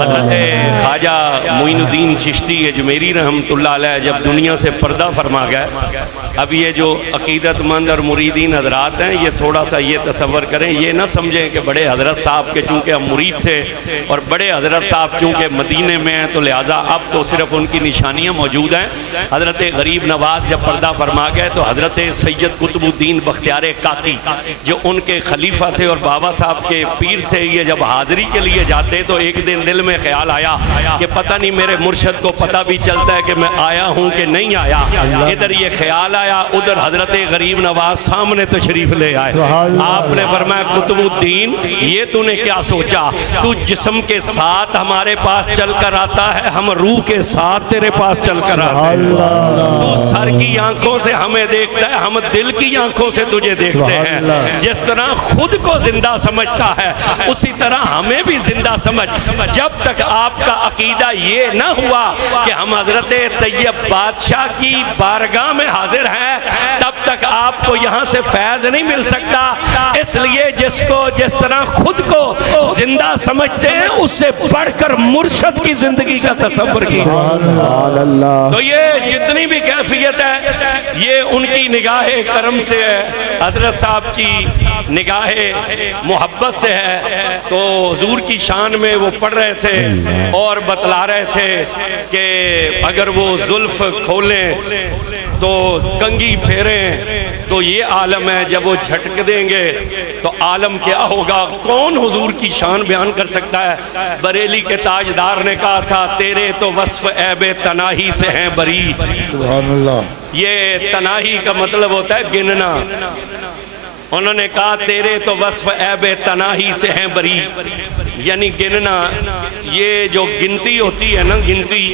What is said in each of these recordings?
हज़रत ख्वाजा मोइनुद्दीन चिश्ती अजमेरी रहमतुल्लाह अलैह जब दुनिया से पर्दा फरमा गए, अब ये जो अकीदतमंद और मुरीदीन हजरात हैं, ये थोड़ा सा ये तसव्वुर करें, ये ना समझें कि बड़े हजरत साहब के चूँकि हम मुरीद थे और बड़े हजरत साहब चूँकि मदीने में हैं तो लिहाजा अब तो सिर्फ उनकी निशानियाँ मौजूद हैं। हजरत गरीब नवाज जब पर्दा फरमा गए तो हजरत सैयद कुतुबुद्दीन बख्तियार काकी जो उनके खलीफा थे और बाबा साहब के पीर थे, ये जब हाज़िरी के लिए जाते तो एक दिन दिल में ख्याल आया कि पता नहीं मेरे मुर्शद को पता भी चलता है कि मैं आया हूँ कि नहीं आया। इधर ये ख्याल आया, उधर हजरत गरीब नवाज सामने तशरीफ ले आए। आपने फरमाया कुतुबुद्दीन ये तूने क्या सोचा, तू जिस्म के साथ हमारे पास चल कर आता है, हम रूह के साथ तेरे पास चल कर आते हैं। तू सर की आंखों से हमें देखता है, हम दिल की आंखों से तुझे देखते हैं। जिस तरह खुद को जिंदा समझता है उसी तरह हमें भी जिंदा समझ। जब तक आपका अकीदा ये न हुआ कि हम हजरत तैयब बादशाह की बारगाह में हाजिर हैं, तब तक आपको यहाँ से फैज नहीं मिल सकता। इसलिए जिसको जिस तरह खुद को जिंदा समझते हैं उससे बढ़कर मुर्शद की जिंदगी का तसव्वुर किया। तो ये जितनी भी कैफियत है ये उनकी निगाहे करम से है, हजरत साहब की निगाहे मोहब्बत से है। तो हुजूर की शान में वो पढ़ रहे थे और बतला रहे थे कि अगर वो जुल्फ खोलें तो कंगी फेरें तो ये आलम है, जब वो झटक देंगे तो आलम क्या होगा। कौन हुजूर की शान बयान कर सकता है। बरेली के ताजदार ने कहा था तेरे तो वस्फ ऐबे तनाही से हैं बरी। सुभान अल्लाह। ये तनाही का मतलब होता है गिनना। उन्होंने कहा तेरे तो वस्फ ऐबे तनाही से हैं बरी, यानी गिनना। ये जो गिनती होती है ना, गिनती,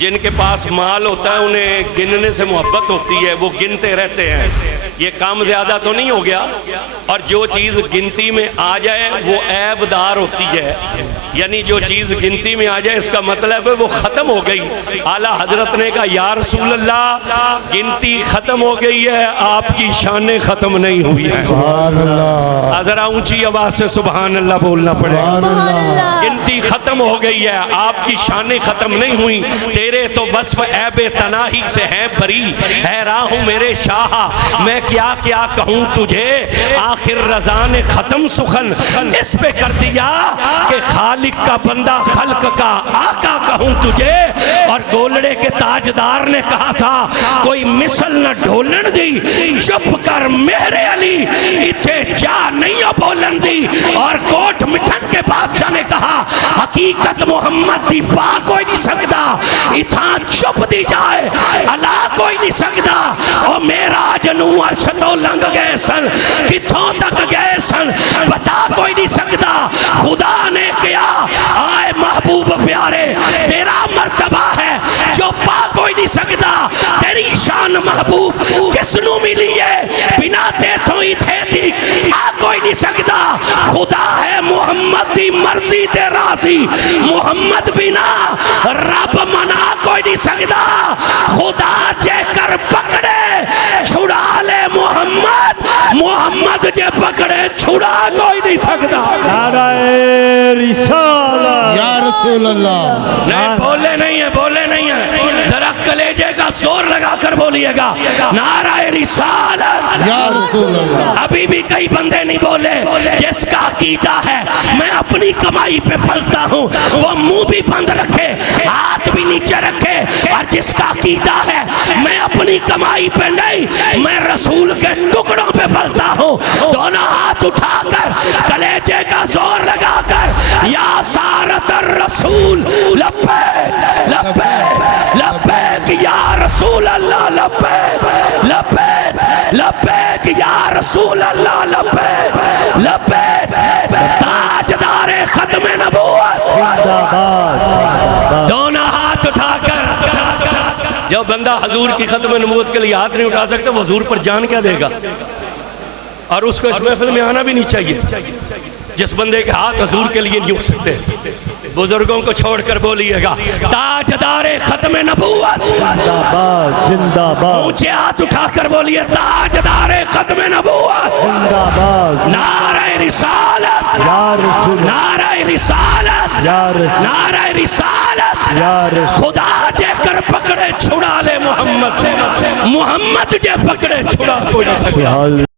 जिनके पास माल होता है उन्हें गिनने से मोहब्बत होती है, वो गिनते रहते हैं। ये काम ज़्यादा तो नहीं हो गया। और जो चीज़ गिनती में आ जाए वो ऐबदार होती है, यानी जो चीज़ गिनती में आ जाए इसका मतलब है वो ख़त्म हो गई। आला हजरत ने कहा या रसूल अल्लाह गिनती ख़त्म हो गई है, आपकी शान ख़त्म नहीं हुई है। ज़रा ऊंची आवाज़ से सुभान अल्लाह बोलना पड़ेगा। गिनती ख़त्म हो गई है, आपकी शान ख़त्म नहीं हुई। तेरे तो वस्फ ऐबे तनाही से हैं बरी, हैरान हूँ मेरे शाह मैं क्या क्या कहूँ तुझे। आखिर रज़ा ने ख़त्म सुखन इस पे कर दिया कि खालिक का बंदा खल्क का आका कहूँ तुझे। और गोलड़े के ताजदार ने कहा था कोई मिसल न ढोलन दी, चुप कर मेरे अली इथे जा नहीं बोलन दी। और कोट मिठन के बादशाह ने कहा हकीकत मोहम्मद दी पा कोई नहीं सकता, इथा चुप दी जाए अला कोई नहीं सकता। और मेरा जनू अर्श तो लंघ गए सन, किथों तक गए सन बता कोई नहीं सकता। खुदा ने किया आए महबूब प्यारे तेरा मर्तबा है जो पा कोई नहीं सकता। तेरी शान महबूब किसनू मिली है बिना ते तो ही थे दी आ कोई नहीं सकता। खुदा है मोहम्मद दी मर्जी ते राजी, मोहम्मद बिना रब मना कोई नहीं सकता। खुदा जेकर पकड़े छुड़ा ले मोहम्मद, मोहम्मद जे पकड़े छुड़ा कोई नहीं सकता। नाराए रिसालत या रसूल अल्लाह। नहीं बोले नहीं है, बोले नहीं है, जरा कलेजे का जोर लगाकर बोलिएगा नाराए रिसालत या रसूल अल्लाह। अभी भी कई बंदे नहीं बोले। जिसका अकीदा है मैं अपनी कमाई पे पलता हूँ वो मुंह भी बंद रखे हाथ भी नीचे रखे। और जिसका अकीदा है मैं अपनी कमाई पे नहीं मैं रसूल के टुकड़ों पे पलता हूँ, दोनों हाथ उठाकर कलेजे का जोर लगाकर या सारत रसूल लब्बैक लब्बैक लब्बैक या रसूल अल्लाह लब्बैक लब्बैक लब्बैक या रसूल अल्लाह लब्बैक लब्बैक। ताजदारे खत्म नबूवत दोनों हाथ उठाकर। जब बंदा हजूर की खत्म नबूवत के लिए हाथ नहीं उठा सकता वो हजूर पर जान क्या देगा। और उसको इस महफिल में आना भी नहीं चाहिए जिस बंदे के हाथ हजूर के लिए नहीं उठ सकते। बुजुर्गों को छोड़कर बोलिएगा, ताजदारे खत्म नबूवत, जिंदाबाद जिंदाबाद ऊंचे हाथ उठाकर बोलिए, ताजदारे खत्म नबूवत, जिंदाबाद नारे रिसालत, या रसूल नारे रिसालत, या रसूल नारे रिसालत, या रसूल खुदा जेकर पकड़े छुड़ा ले मोहम्मद से, मोहम्मद जे पकड़े छुड़ा कोई नहीं सकता।